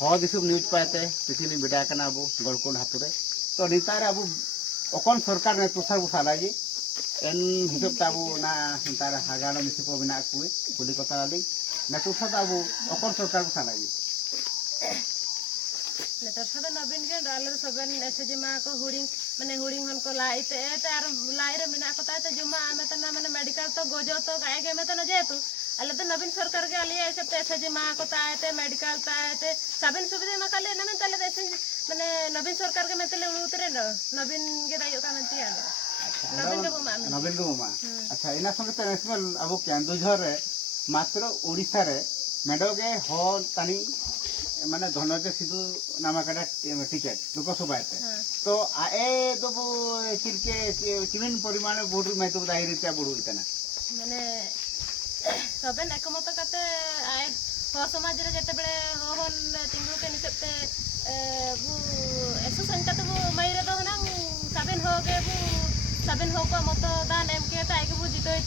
हो दिसुम न्यूज पाते तिथिली बेटा कना अब गड़कोन हातुरे तो नितार अब अकन सरकार ने तुसार बुसाला जी एन हिसाब ताबू ना नितार हागानो मिसी को बिना कुए कुली कथा लाली ना तुसा ताबू अकन सरकार बुसाला जी नेतर सदा नवीन के डालर सबन एसजी मा को हुडिंग माने हुडिंग हन को लाइते एते आर लाइरे मेना को ताते जुमा आमे तना माने मेडिकल तो गोजो तो गाय के में तना जेतु अले तो नवीन सरकार के आलिया ऐसे एसजी मा को ताते मेडिकल ताते सबन सुविधा मा काले ना में तले ऐसे माने नवीन सरकार के में तले उतरे न नवीन के दायो का नतिया नवीन के बुमा नवीन को बुमा अच्छा इना संगे त नेशनल अब केंदुझर रे मात्र ओडिसा रे मेडोगे हो तानी माने धनजय सिद्धू नामाकाटा टिकेट लोकसभा तो आए तो वो चिरके किमिन परिमाण बोर्ड में तो दाही रीत्या बुडू इतना माने सबन एकमत कते आए हो समाज रे जते बेले हो होन तिंगु के निसते वो ऐसो संख्या तो वो मयरे तो ना सबन हो के वो सबन हो को मतदान एम के ताई के वो जितो